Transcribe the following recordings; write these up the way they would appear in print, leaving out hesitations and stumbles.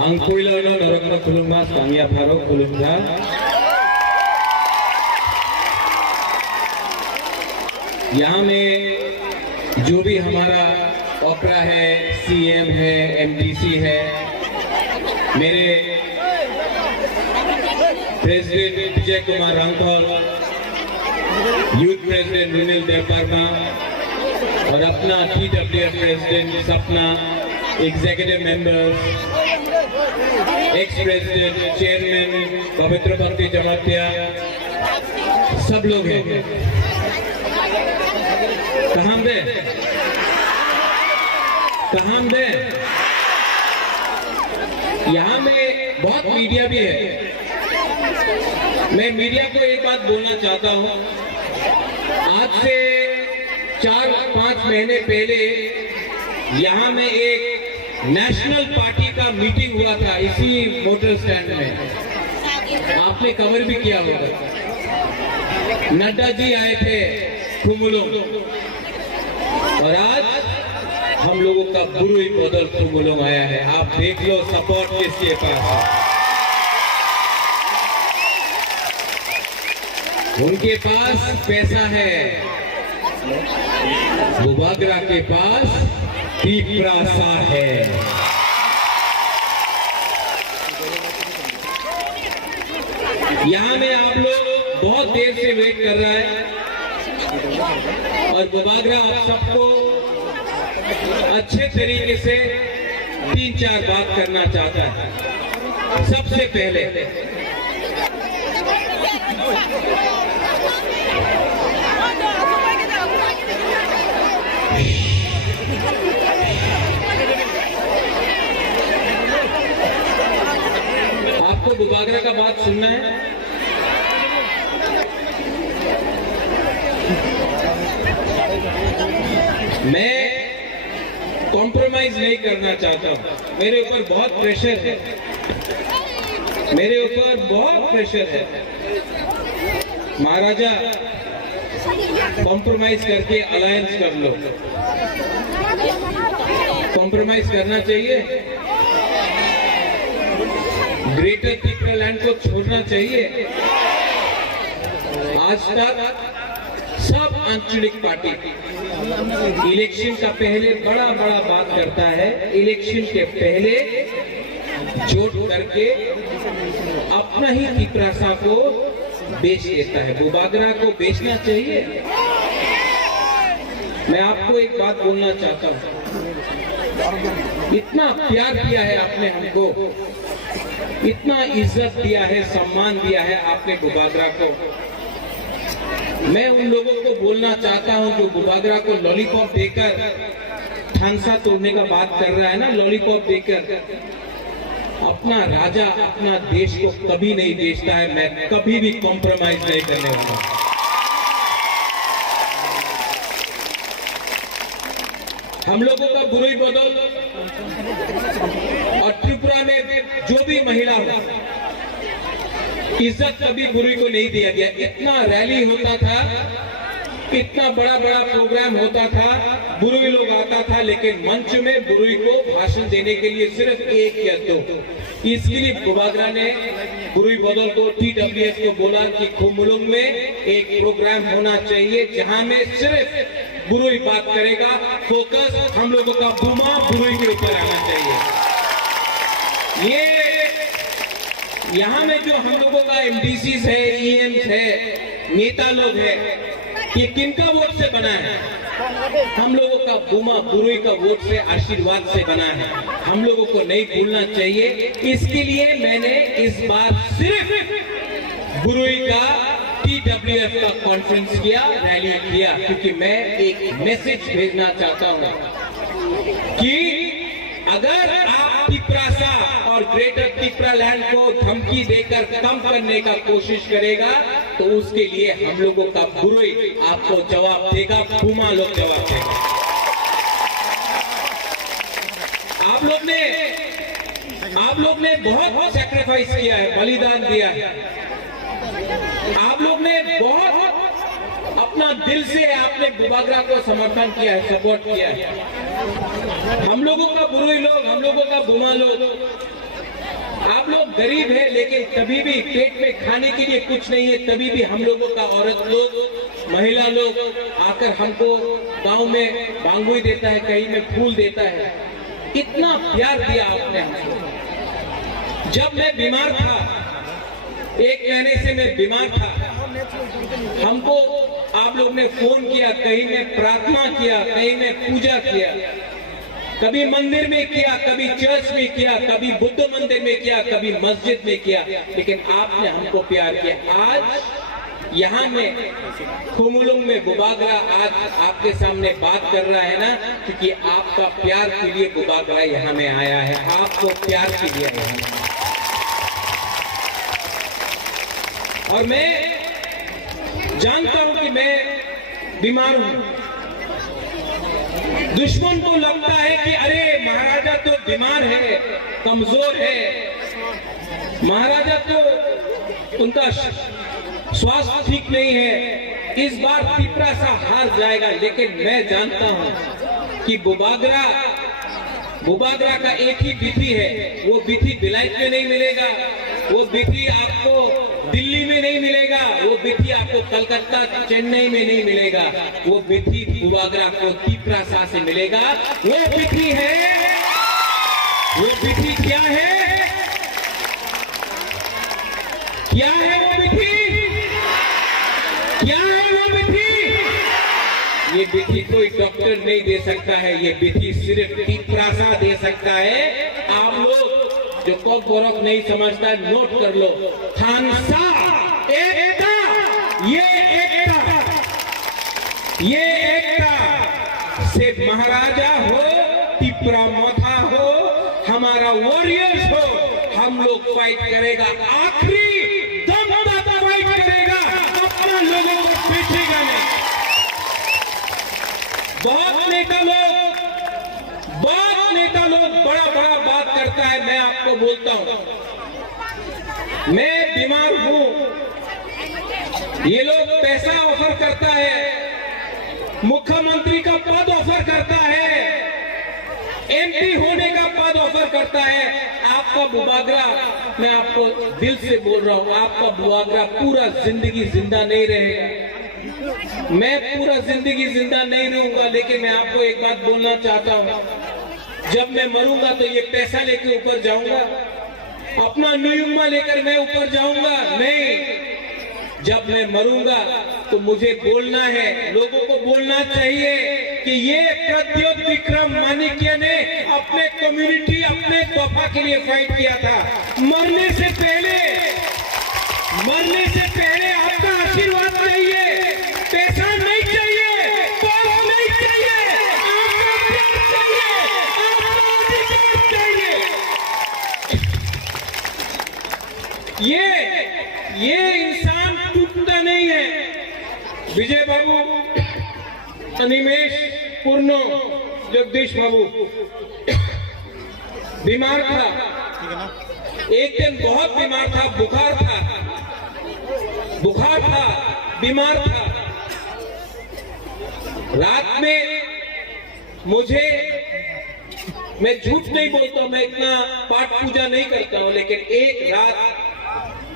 Angkuilano Narokno Kulungmas Kangya Pharo Kulungja यहाँ में जो भी हमारा ओपरा है, सीएम है, एमडीसी है, मेरे president Vijay Kumar रांखौल, youth president रुनिल Debbarma और अपना टीडब्ल्यूएफ प्रेसिडेंट सपना, executive members, ex president, chairman पवित्र भक्ति जमातिया, सब लोग हैं। कहाँ दे यहाँ में बहुत मीडिया भी है। मैं मीडिया को एक बात बोलना चाहता हूँ। आज से 4-5 महीने पहले यहाँ में एक नेशनल पार्टी का मीटिंग हुआ था इसी मोटर स्टैंड में, आपने कवर भी किया होगा। नड्डा जी आए थे खुमुलुंग, और आज हम लोगों का बुरुई बदल खुमुलुंग आया है। आप देख लो सपोर्ट किसके पास है। उनके पास पैसा है, बुबागरा के पास पीपरासा है। यहाँ में आप लोग बहुत देर से वेट कर रहा है और बुबागरा आप सबको अच्छे तरीके से 3-4 बात करना चाहता है। सबसे पहले आपको बुबागरा का बात सुनना है। मैं कॉम्प्रोमाइज नहीं करना चाहता हूं। मेरे ऊपर बहुत प्रेशर है, मेरे ऊपर बहुत प्रेशर है। महाराजा कॉम्प्रोमाइज करके अलायंस कर लो। कॉम्प्रोमाइज करना चाहिए, ग्रेटर त्रिपुरा लैंड को छोड़ना चाहिए। आज तक सब आंचलिक पार्टी इलेक्शन का पहले बड़ा बात करता है, इलेक्शन के पहले जोड़ करके अपना ही त्रिपुरा को बेच देता है। बुबागरा को बेचना चाहिए। मैं आपको एक बात बोलना चाहता हूँ, इतना प्यार दिया है आपने हमको, इतना इज्जत दिया है, सम्मान दिया है आपने बुबागरा को। मैं उन लोगों को बोलना चाहता हूं जो बुबागरा को लॉलीपॉप देकर ठानसा तोड़ने का बात कर रहा है ना, लॉलीपॉप देकर। अपना राजा अपना देश को कभी नहीं बेचता है। मैं कभी भी कॉम्प्रोमाइज नहीं करने वाला। हम लोगों का बुरुई बदल और त्रिपुरा में जो भी महिला हो, इज्जत कभी बुरुई को नहीं दिया गया। इतना रैली होता था, इतना बड़ा प्रोग्राम होता था, बुरुई लोग आता था, लेकिन मंच में बुरुई को भाषण देने के लिए सिर्फ 1 या 2। इसके लिए बुबागरा ने बुरुई बदल को, टीडब्ल्यूएफ को बोला कि खुमुलुंग में एक प्रोग्राम होना चाहिए जहां में सिर्फ बुरुई बात करेगा। फोकस हम लोगों का बुमा बुरुई के ऊपर आना चाहिए। ये यहाँ में जो हम लोगों का एमडीसीज है, ईएम्स है, नेता लोग है, ये किनका वोट से बना है? हम लोगों का बुमा बुरुई का वोट से, आशीर्वाद से बना है। हम लोगों को नहीं भूलना चाहिए। इसके लिए मैंने इस बार सिर्फ बुरुई का टीडब्ल्यूएफ का कॉन्फ्रेंस किया, रैली किया, क्योंकि मैं एक मैसेज भेजना चाहता हूं कि अगर आप त्रिपुरा और ग्रेटर त्रिपुरा लैंड को धमकी देकर कम करने का कोशिश करेगा तो उसके लिए हम लोगों का बुरुई आपको जवाब देगा, बुमा लोग जवाब देगा। आप लोग ने बहुत सैक्रिफाइस किया है, बलिदान दिया है। आप लोग ने बहुत अपना दिल से आपने बुबागरा को समर्थन किया है, सपोर्ट किया है। हम लोगों का बुरुई लोग, हम लोगों का बुमा लोग आप लोग गरीब है लेकिन कभी भी पेट में खाने के लिए कुछ नहीं है, तभी भी हम लोगों का औरत लोग, महिला लोग आकर हमको गांव में बांगुई देता है, कहीं में फूल देता है। कितना प्यार दिया आपने हमको। जब मैं बीमार था, 1 महीने से मैं बीमार था, हमको आप लोग ने फोन किया, कहीं में प्रार्थना किया, कहीं में पूजा किया, कभी मंदिर में किया, कभी चर्च में किया, कभी बुद्ध मंदिर में किया, कभी मस्जिद में किया, लेकिन आपने हमको प्यार किया। आज यहाँ में खुमुलुंग में बुबागरा आज आपके सामने बात कर रहा है ना, क्योंकि आपका प्यार के लिए बुबागरा यहाँ में आया है, आपको प्यार के लिए आया है। और मैं जानता हूं कि मैं बीमार हूं। दुश्मन को लगता है कि अरे महाराजा तो बीमार है, कमजोर है, महाराजा तो उनका स्वास्थ्य ठीक नहीं है, इस बार तिपरा सा हार जाएगा। लेकिन मैं जानता हूं कि बुबागरा का एक ही बिथी है, वो बिथी बिलायत में नहीं मिलेगा, वो बिथी आपको दिल्ली में नहीं मिलेगा, वो बिथी आपको कलकत्ता चेन्नई में नहीं मिलेगा, वो बिथी बुबागरा को तिपरासा से मिलेगा। वो बिथी है, वो बिथी क्या है, क्या है वो बिथी, क्या है वो बिथी? ये बिथी कोई डॉक्टर नहीं दे सकता है, ये बिथी सिर्फ तिपरासा दे सकता है। आप लोग जो कॉक बोरक नहीं समझता है, नोट कर लो, थानसा एकता, ये एकता से महाराजा हो, तिपरा मथा हो, हमारा वॉरियर्स हो, हम लोग फाइट करेगा, आखिरी दम तक फाइट करेगा, अपना लोगों को बैठेगा नहीं। बहुत नेता लोग बड़ा बड़ा बात करता है, मैं आपको बोलता हूं, मैं बीमार हूं, ये लोग पैसा ऑफर करता है, मुख्यमंत्री का पद ऑफर करता है, एमपी होने का पद ऑफर करता है। आपका बुबागरा, मैं आपको दिल से बोल रहा हूं, आपका बुबागरा पूरा जिंदगी जिंदा नहीं रहेगा, मैं पूरा जिंदगी जिंदा नहीं रहूंगा। लेकिन मैं आपको एक बात बोलना चाहता हूं, जब मैं मरूंगा तो ये पैसा लेकर ऊपर जाऊंगा, अपना नियुम्मा लेकर मैं ऊपर जाऊंगा नहीं। जब मैं मरूंगा तो मुझे बोलना है, लोगों को बोलना चाहिए कि ये प्रद्योत विक्रम माणिक्य ने अपने कम्युनिटी, अपने तोहफा के लिए फाइट किया था। मरने से पहले आपका आशीर्वाद चाहिए, पैसा नहीं चाहिए, पोस्ट नहीं चाहिए, आपका प्यार चाहिए, आपका अधिकार चाहिए। ये इंसान टूटता नहीं है। विजय बाबू, अनिमेश, पूर्णो, जगदीश बाबू बीमार था, एक दिन बहुत बीमार था, बुखार था, बीमार था। रात में मुझे, मैं झूठ नहीं बोलता हूं, मैं इतना पाठ पूजा नहीं करता हूं, लेकिन एक रात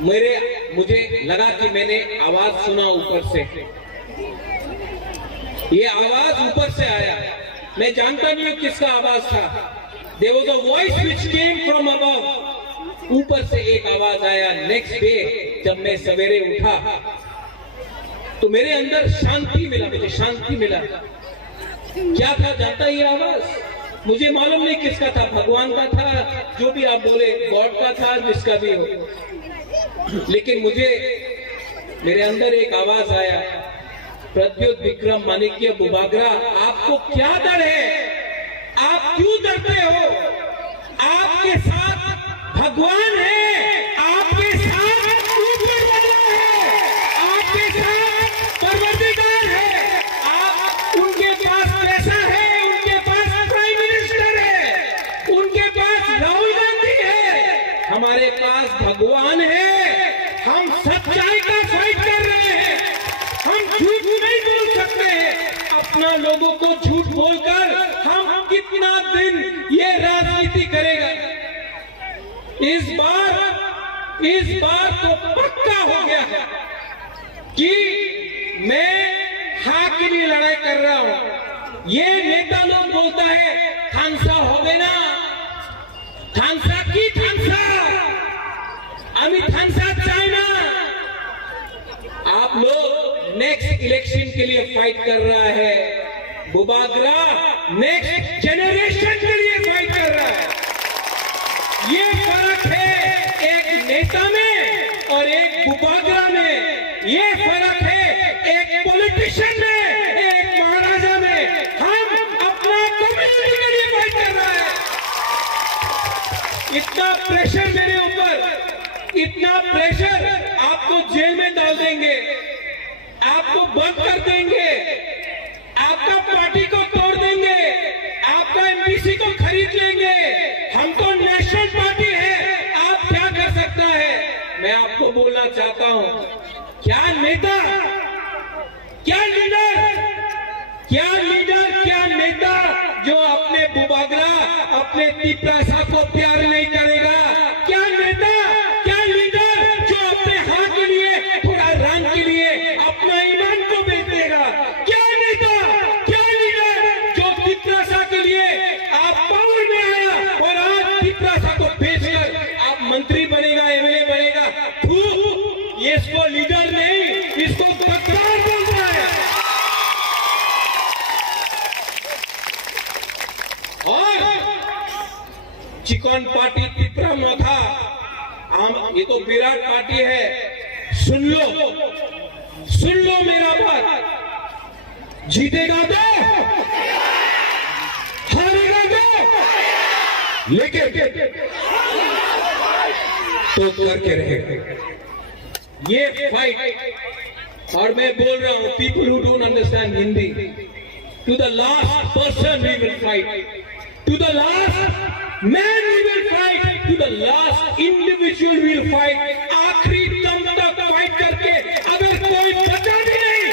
मुझे लगा कि मैंने आवाज सुना ऊपर से, ये आवाज ऊपर से आया, मैं जानता नहीं हूं किसका आवाज था। There was a voice which came from above, ऊपर से एक आवाज आया। नेक्स्ट डे जब मैं सवेरे उठा तो मेरे अंदर शांति मिला, मुझे शांति मिला। क्या था जानता ये आवाज? मुझे मालूम नहीं किसका था, भगवान का था, जो भी आप बोले, गॉड का था, जिसका भी हो, लेकिन मुझे मेरे अंदर एक आवाज आया, प्रद्योत विक्रम माणिक्य बुबागरा, आपको क्या डर है? आप क्यों डरते हो? आपके साथ भगवान है, आपके साथ ऊपर वाला है, आपके साथ परवरदिगार है। आप, उनके पास पैसा है, उनके पास प्राइम मिनिस्टर है, उनके पास राहुल गांधी है, हमारे पास भगवान है। हम सच्चाई का फाइट कर रहे हैं, हम झूठ नहीं बोल सकते हैं। अपना लोगों को झूठ बोलकर हम कितना दिन ये राजनीति करेगा? इस बार तो पक्का हो गया है कि मैं हाँ के लिए लड़ाई कर रहा हूं। ये नेता लोग बोलता है थानसा हो गए ना, थानसा की थानसा, अभी थानसा चाइना। आप लोग नेक्स्ट इलेक्शन के लिए फाइट कर रहा है, बुबागरा नेक्स्ट जनरेशन के लिए फाइट कर रहा है। ये फर्क है एक नेता में और एक बुबागरा में, ये फर्क है एक पॉलिटिशियन में, एक महाराजा में। हम अपना कम्युनिटी के लिए फाइट कर रहा है। इतना प्रेशर मेरे ऊपर, इतना प्रेशर, आपको जेल में डाल देंगे, आपको बंद कर देंगे, आपका पार्टी को तोड़ देंगे, आपका एमपीसी को खरीद लेंगे। हम तो नेशनल पार्टी है, आप क्या कर सकता है? मैं आपको बोलना चाहता हूं, क्या नेता, क्या लीडर, क्या नेता जो अपने बुबागरा, अपने तिपरासा को प्यार नहीं करेगा? क्या नेता, क्या लीडर जो अपने हाँ के लिए, थोड़ा रंग के लिए अपना ईमान को बेच देगा? क्या नेता, क्या लीडर जो तिपरासा के लिए आप पावर में आया और आज तिपरासा को बेचकर आप मंत्री बनेगा, एमएलए बनेगा? ये इसको लीडर नहीं, इसको गद्दार बोलता है। और चिकन पार्टी तिपरा में था, ये तो विराट पार्टी है। सुन लो मेरा बात, जीतेगा तो, हारेगा तो, लेकिन तो करके रहेगा ये फाइट। और मैं बोल रहा हूं, people who don't understand Hindi, to the last person we will fight, to the last man we will fight, to the last individual we will fight. आखिरी दम तक फाइट करके अगर कोई बचा भी नहीं,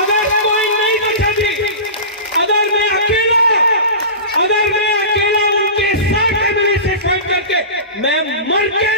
अगर कोई नहीं बचा भी, अगर मैं अकेला उनके साथ एमएलए से फाइट करके मैं मर के